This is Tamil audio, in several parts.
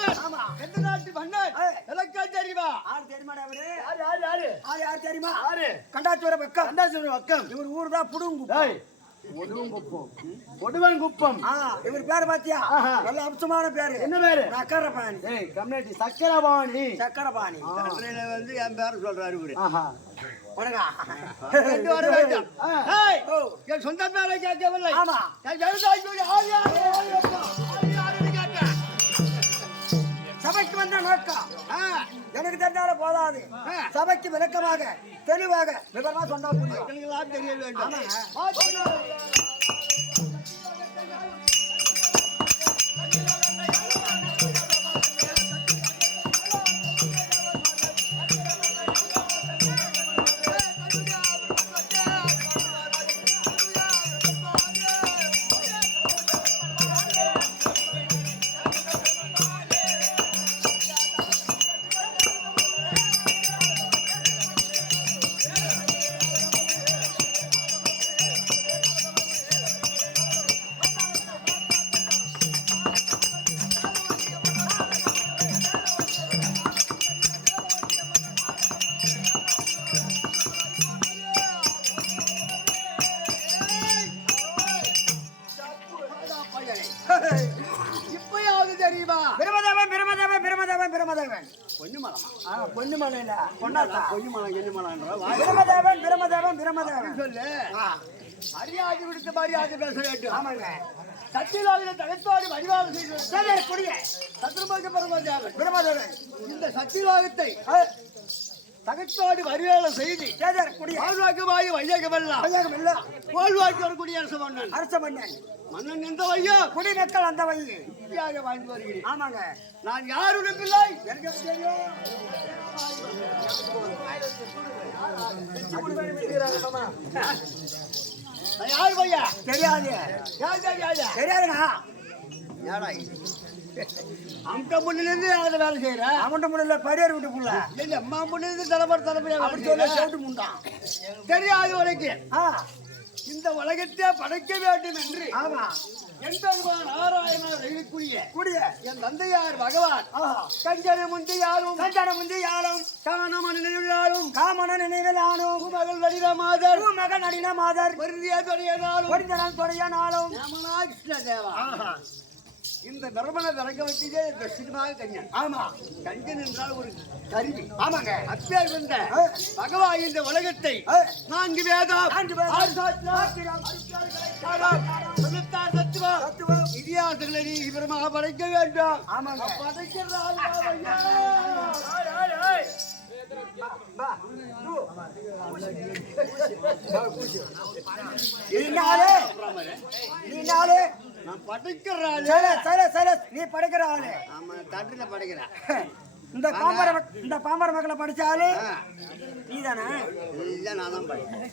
மன்னவன். ஆமா. எந்த நாட்டு மன்னன்? எனக்கா தெரியுமா? யார் தெரியுமாடா அவரு? யாரு தெரியுமா? யாரு? கண்டாச்சுவர பக்கம். கண்டாச்சுவர பக்கம். இவர் ஊர் தான் புடுங்கு. ஒடுவன்குப்பம். இவர் பேரு பாத்தியா? நல்ல அம்சமான பேரு. என்ன பேரு? சக்கரபாணி. கம்யூனிட்டி சக்கரபாணி. சக்கரபாணி வந்து என் பேரு சொல்றாரு இவரு. என் சொந்த பேரை கேட்கவில்லை. ஆமா. சபைக்கு வந்த நோக்கம் எனக்கு தெரிஞ்சால போதாது. சபைக்கு விளக்கமாக தெளிவாக விவரமா சொன்னா புரியும். தெரிய வேண்டும். இப்பயாவது தெரியுமா? பிரமதேவன் பிரமதேவன் பிரமதேவன் பிரமதேவன் பொன்னுமலமா? பொன்னுமலை இல்ல பொன்னாத்தா. பொன்னுமலம் என்னமலன்ற பிரமதேவன் பிரமதேவன் பிரமதேவன் சொல்லு. மரியாதை விடுத்து மரியாதை பேச வேண்டும். ஆமாங்க. சத்தியலாவில தகத்தோடு வழிபாடு செய்து குடிய சத்ருபாக பிரமதேவன் பிரமதேவன் இந்த சத்தியலாகத்தை தகத்தோடு வரிவேலை செய்து வாழ்வாக்குமாய் வையகமெல்லாம் வாழ்வாக்கி ஒரு குடியரசு மன்னன். அரச மன்னன் மன்னன் எந்த வையோ குடிமக்கள் அந்த வையு வாழ்ந்து வருகிறேன். ஆமாங்க. நான் யாருடைய பிள்ளை? எனக்கு தெரியும். யார் பையா? தெரியாது. தெரியாதுங்க. அம்ட முன்னிலிருந்து அதை வேலை செய்யற. அவன்ட முன்னில பரியர் விட்டு புள்ள இல்ல அம்மா முன்னிலிருந்து தலைமுறை தலைமுறை அப்படி சொல்ல செவிட்டு முண்டான். தெரியாது உனக்கு. இந்த உலகத்தை படைக்க வேண்டும் என்று ஆமா என்பதுதான் நாராயணர் எழுதிக்கூடிய என் தந்தையார் பகவான் கஞ்சன முந்தி யாரும் காணமன நினைவிலாலும் காமன நினைவிலாலும் மகள் நடின மாதர் மகன் நடின மாதர் வருந்திய தொடைய நாளும் கிருஷ்ண தேவா இந்த தர்மனை விளக்க வச்சதே இந்த சினிமாக கஞ்சன். ஆமா. கஞ்சன் என்றால் ஒரு கருவி. ஆமாங்க. அப்பேர் வந்த பகவான் இந்த உலகத்தை 4 வேதம் தத்துவம் இதிகாசங்களை நீ விவரமாக படைக்க வேண்டும். ஆமாங்க. நான் படைக்கிறாள். நீ படைக்கிற ஆளு. ஆமா தட்டுல படைக்கிறேன். இந்த பாம்பர மக்களை படிச்சாலு நீதானே? இல்ல நான் தான் படிக்கிறேன்.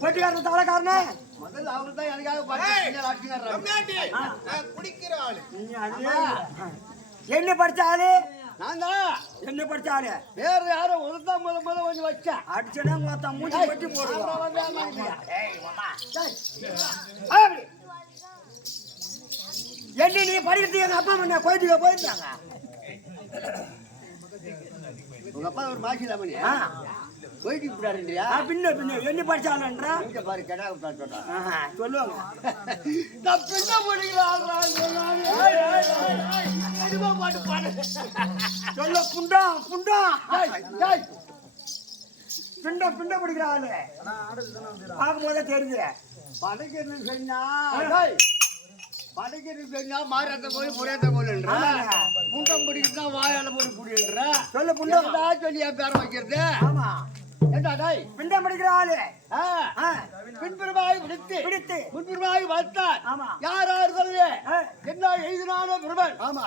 போட்டிக்காரன் தலைக்காரன் முதல்ல அவரு தான் எனக்காக குடிக்கிற ஆளு. என்ன படிச்சாலு? நான் தான். என்ன படிச்சாலு? வேற யாரும் ஒருத்தா முதல்ல கொஞ்சம் வச்சேன். அடிச்சனா மொத்த மூஞ்சி வெட்டி போடுவான். என்ன நீ படிக்கிறது எங்க அப்பா அம்மா கோயிலுக்கு போயிருந்தாங்க. உங்க அப்பா ஒரு மாசில மணி கோயிலுக்கு போறாருன்றியா? பின்ன என்ன படிச்சாலன்றா இங்க பாரு கடா சொல்றான். சொல்லுவாங்க. நான் பின்ன படிக்கிறான். சொல்ல புண்டா பிண்ட படிக்கிற ஆளு பார்க்கும் போதே தெரியுது. படைக்கிறது சொன்னா மாறத்த போய் புரியத்த போலன்ற புண்டம் பிடிக்கிட்டு தான் வாயால போய் புடின்ற சொல்ல புண்டம் சொல்லி என் பேரை வைக்கிறது. ஆமா ஏண்டா டேய் பிண்டம் படிக்கிற ஆளு பின்புறமாய் பிடித்து முன்புறமாய் வளர்த்தார். ஆமா யார் சொல்லு என்ன எழுதினாலும் பிரபன். ஆமா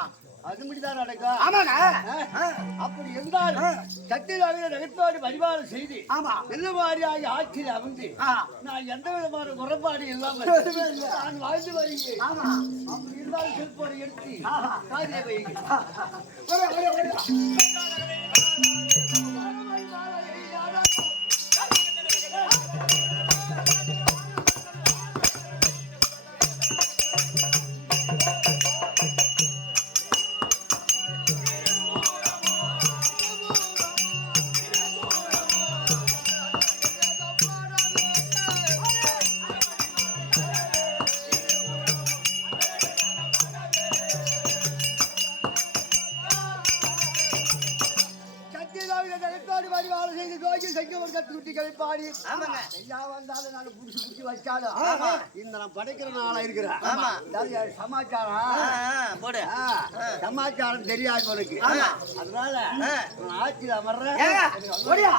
அது முடிதான் நடக்கும். ஆமாங்க. அப்படி இருந்தால் சத்தியலாக நகத்தோடு வழிபாடு செய்து நல்ல மாதிரியாக ஆட்சியில் அமர்ந்து நான் எந்த விதமான முறைப்பாடு இல்லாமல் நான் வாழ்ந்து வருகிறேன். அப்படி இருந்தாலும் செல்போனை எடுத்து காதிலே வைக்கிறேன். சத்தியவாவில நகத்தோடு பரிவாரம் செய்து ஜோகி சைக்கிள் கத்து குட்டி கழிப்பாடி ஆமாங்க. ஐயா வந்தாலும் நான் புடிச்சு வச்சாலும் ஆமா. இந்த நான் படைக்கிற நாளா இருக்கிறேன் ஆமா. சமாச்சாரம் போடு. சமாச்சாரம் தெரியாது உனக்கு அதனால நான் ஆட்சியில் அமர்றேன் ஏங்க, ஓடியா.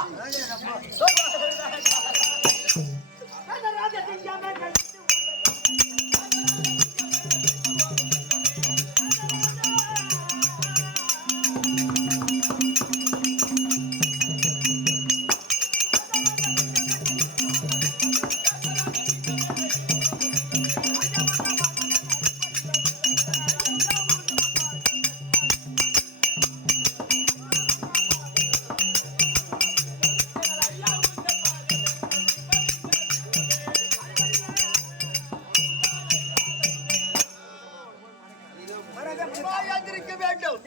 இருக்க வேண்டும்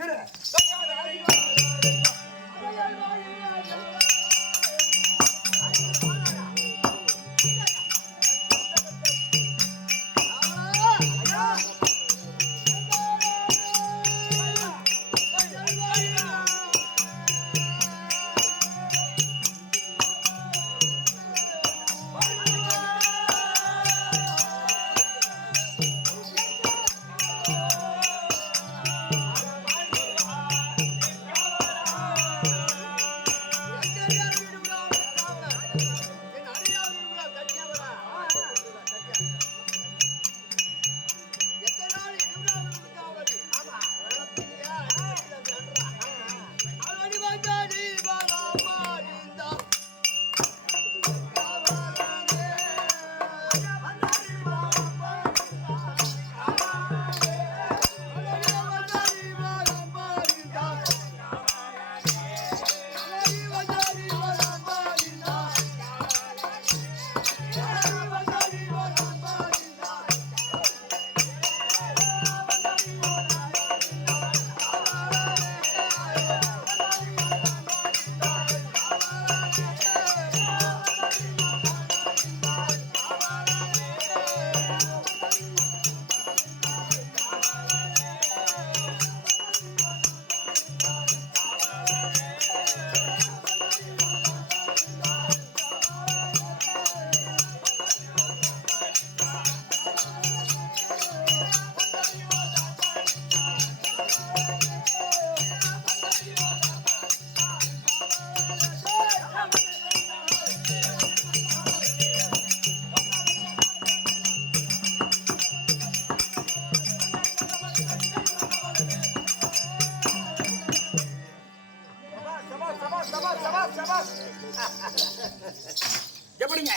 எப்படிங்க?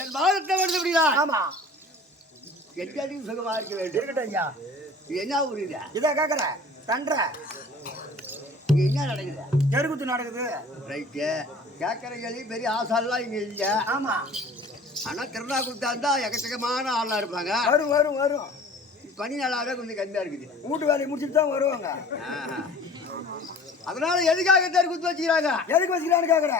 என் பாரத்தை வந்து அப்படியா ஆமா. எல்லாத்தையும் சுகமா இருக்க வேண்டும் இருக்கட்டும் ஐயா. இது என்ன ஊர் இது இதை கேக்குற தண்ட இங்க என்ன நடக்குது தெருக்குத்து நடக்குது. ரைட்டு கேட்கற கேள்வி பெரிய ஆசாலாம் இங்க இல்ல ஆமா. ஆனா திருநாக்குத்தா இருந்தா எக்கச்சக்கமான ஆளா இருப்பாங்க வரும் வரும் வரும். பனி நாளாவே கொஞ்சம் கம்மியா இருக்குது வீட்டு வேலையை முடிச்சுட்டு தான் வருவாங்க. அதனால எதுக்காக தெருக்குத்து வச்சுக்கிறாங்க எதுக்கு வச்சுக்கலான்னு கேக்குற?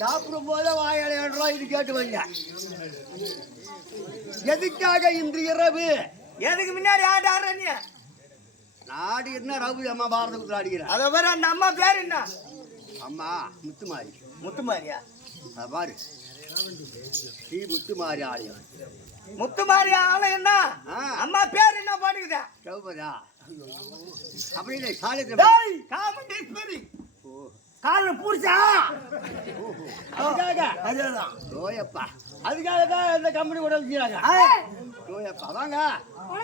சாப்பிடும் போதே வாயில இது கேட்டு வைங்க எதுக்காக இன்று இரவு எதுக்கு முன்னாடி ஆடாடுற நீ? நாடு என்ன ரவு அம்மா பாரத குத்து ஆடுகிறேன் அத வேற அந்த அம்மா பேர் என்ன? அம்மா முத்துமாரி முத்துமாரியா? அத பாரு ஸ்ரீ முத்துமாரி ஆலயம் முத்துமாரி ஆளம் என்ன? அம்மா பேர் என்ன பாட்டுக்குதா? சௌபதா அப்படின்னு சாலைக்கு டேய் காமெண்டீஸ்வரி கால்ல பூர்ச்சா அதுக்காக அதுதான் ஓயப்பா அதுக்காக தான் இந்த கம்பெனி கூட வச்சுக்கிறாங்க ஓயப்பா வாங்க